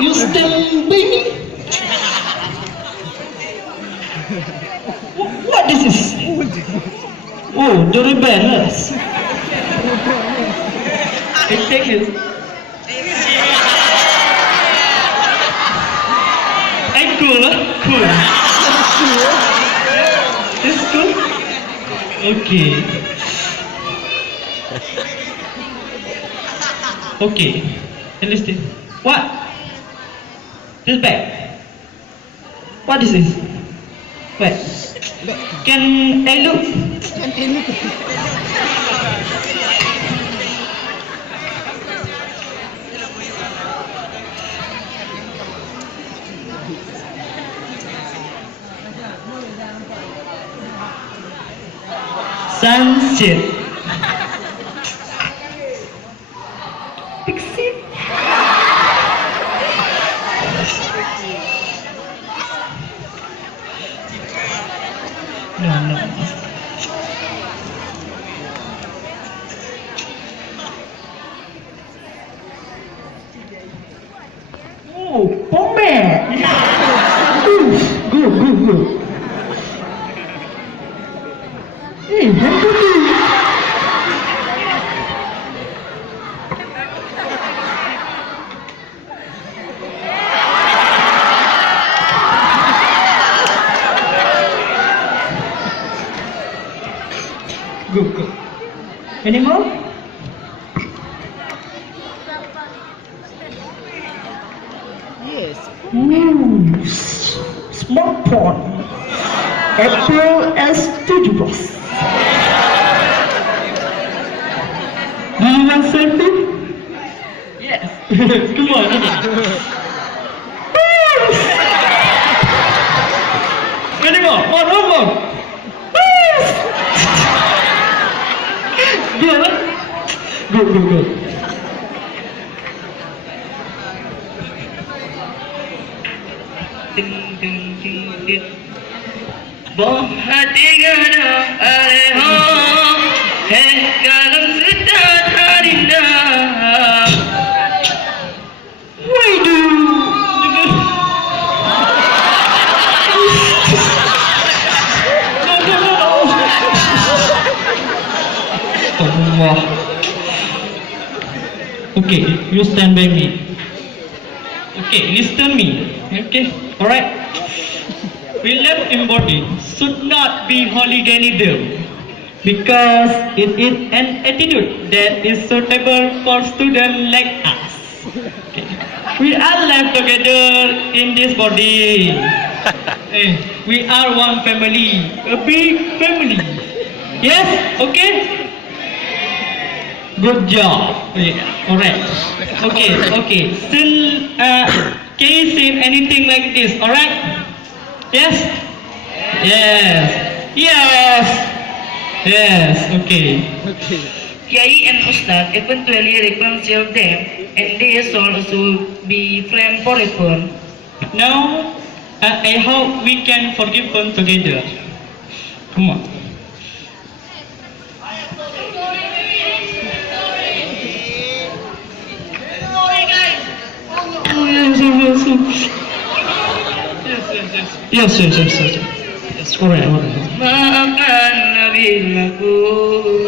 You stand by me? What this is? Oh, the rebellious. I take it. I cool, huh? Cool. This cool? Okay. Okay. Listen. What? This bag. What is this? Wait. Can I look? Sunset. Pixie. No. Oh, pomade. Good. Hey, hamburger. Good. Any more? Yes. Smart porn. April S. Do you want selfie? Yes. Come on. Any more? One more. Good. बहुत गहरा अरे हो है कलम सुधा धारिंदा Why do Allah. Okay, you stand by me. Okay, listen me. Okay, alright. We left embody should not be holiday neither, because it is an attitude that is suitable for students like us. Okay. We are left together in this body. We are one family, a big family. Yes, okay? Good job. Yeah, alright. Okay. Still, can you say anything like this, alright? Yes? Yes, okay. Kiai and Ustad eventually reconcile them, and they shall also be friends forever. Now, I hope we can forgive them together. Come on. Yes. Yes, correct. Maafkan Nabi aku.